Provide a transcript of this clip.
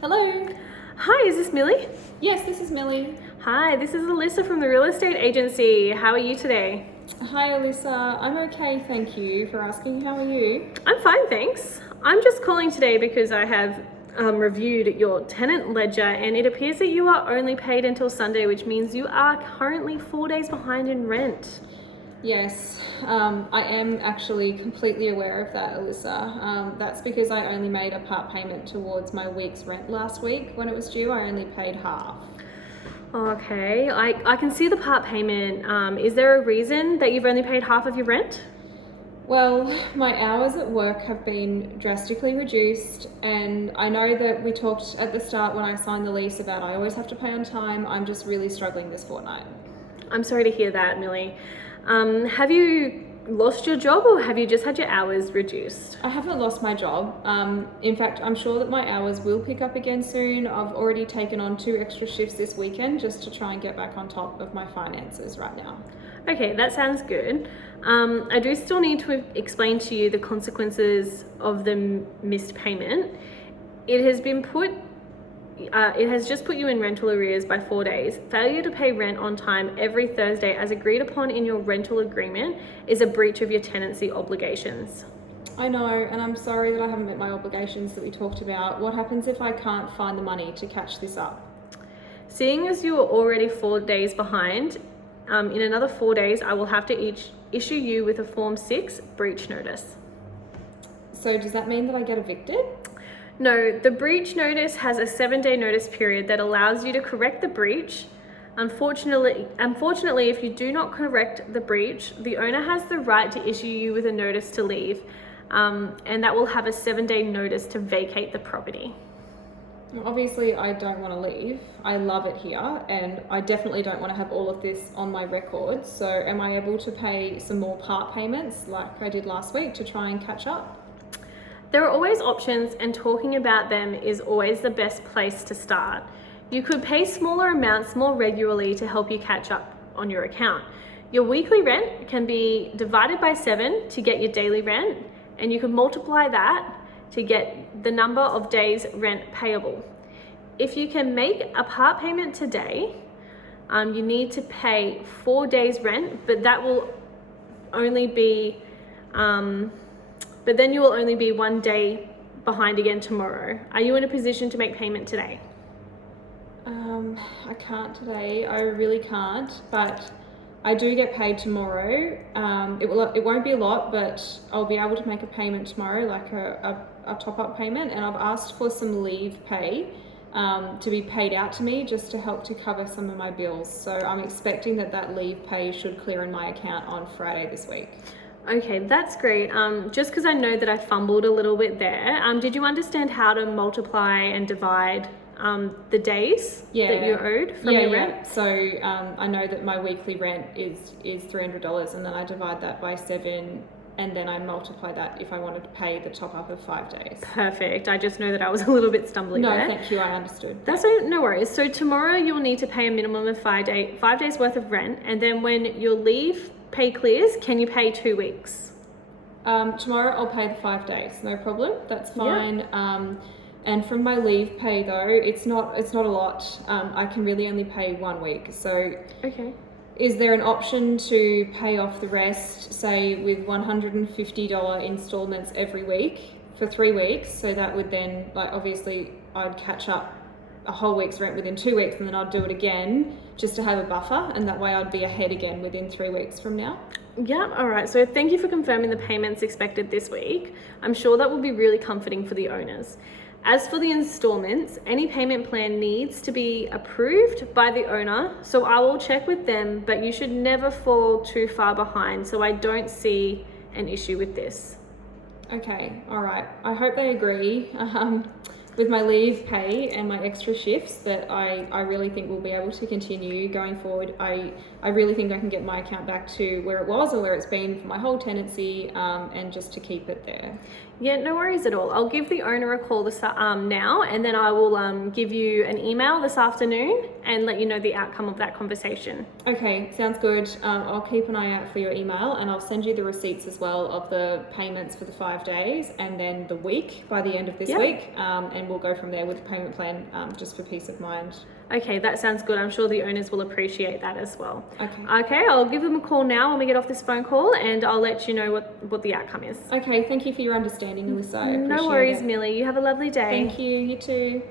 Hello. Hi, is this Millie? Yes, this is Millie. Hi, this is Alyssa from the real estate agency. How are you today? Hi, Alyssa. I'm okay, thank you for asking. How are you? I'm fine, thanks. I'm just calling today because I have reviewed your tenant ledger and it appears that you are only paid until Sunday, which means you are currently 4 days behind in rent. Yes, I am actually completely aware of that, Alyssa. That's because I only made a part payment towards my week's rent last week. When it was due, I only paid half. Okay, I can see the part payment. Is there a reason that you've only paid half of your rent? Well, my hours at work have been drastically reduced, and I know that we talked at the start when I signed the lease about I always have to pay on time. I'm just really struggling this fortnight. I'm sorry to hear that, Millie. Have you lost your job or have you just had your hours reduced? I haven't lost my job. In fact, I'm sure that my hours will pick up again soon. I've already taken on 2 extra shifts this weekend just to try and get back on top of my finances right now. Okay, that sounds good. I do still need to explain to you the consequences of the missed payment. It has just put you in rental arrears by 4 days. Failure to pay rent on time every Thursday, as agreed upon in your rental agreement, is a breach of your tenancy obligations. I know, and I'm sorry that I haven't met my obligations that we talked about. What happens if I can't find the money to catch this up? Seeing as you are already 4 days behind, in another 4 days, I will have to issue you with a Form 6 breach notice. So does that mean that I get evicted? No, the breach notice has a 7-day notice period that allows you to correct the breach. Unfortunately, if you do not correct the breach, the owner has the right to issue you with a notice to leave, and that will have a 7-day notice to vacate the property. Obviously, I don't want to leave. I love it here, and I definitely don't want to have all of this on my record. So am I able to pay some more part payments like I did last week to try and catch up? There are always options, and talking about them is always the best place to start. You could pay smaller amounts more regularly to help you catch up on your account. Your weekly rent can be divided by 7 to get your daily rent, and you could multiply that to get the number of days rent payable. If you can make a part payment today, you need to pay 4 days rent, but that will only be but then you will only be 1 day behind again tomorrow. Are you in a position to make payment today? I can't today. I really can't, but I do get paid tomorrow. It won't be a lot, but I'll be able to make a payment tomorrow, like a top-up payment, and I've asked for some leave pay to be paid out to me just to help to cover some of my bills. So I'm expecting that leave pay should clear in my account on Friday this week. Okay, that's great. Just because I know that I fumbled a little bit there, did you understand how to multiply and divide the days that you owed from your rent? Yeah. So I know that my weekly rent is $300, and then I divide that by 7, and then I multiply that if I wanted to pay the top up of 5 days. Perfect. I just know that I was a little bit stumbling there. No, thank you. I understood. That's no worries. So tomorrow you'll need to pay a minimum of 5 days worth of rent, and then when your leave pay clears, can you pay 2 weeks? Tomorrow I'll pay the 5 days, no problem. That's fine. Yeah. And from my leave pay though, it's not a lot. I can really only pay 1 week. So okay. Is there an option to pay off the rest, say with $150 installments every week for 3 weeks? So that would then, like, obviously I'd catch up a whole week's rent within 2 weeks, and then I'd do it again just to have a buffer, and that way I'd be ahead again within 3 weeks from now. Yeah, all right. So thank you for confirming the payments expected this week. I'm sure that will be really comforting for the owners. As for the installments, any payment plan needs to be approved by the owner, so I will check with them, but you should never fall too far behind, so I don't see an issue with this. Okay, all right. I hope they agree with my leave pay and my extra shifts that I really think we'll be able to continue going forward. I really think I can get my account back to where it was or where it's been for my whole tenancy, and just to keep it there. Yeah, no worries at all. I'll give the owner a call now, and then I will give you an email this afternoon and let you know the outcome of that conversation. Okay, sounds good. I'll keep an eye out for your email, and I'll send you the receipts as well of the payments for the 5 days and then the week by the end of this week, and we'll go from there with the payment plan, just for peace of mind. Okay, that sounds good. I'm sure the owners will appreciate that as well. Okay. Okay, I'll give them a call now when we get off this phone call, and I'll let you know what the outcome is. Okay, thank you for your understanding, Alyssa. I appreciate No worries, it. Millie. You have a lovely day. Thank you. You too.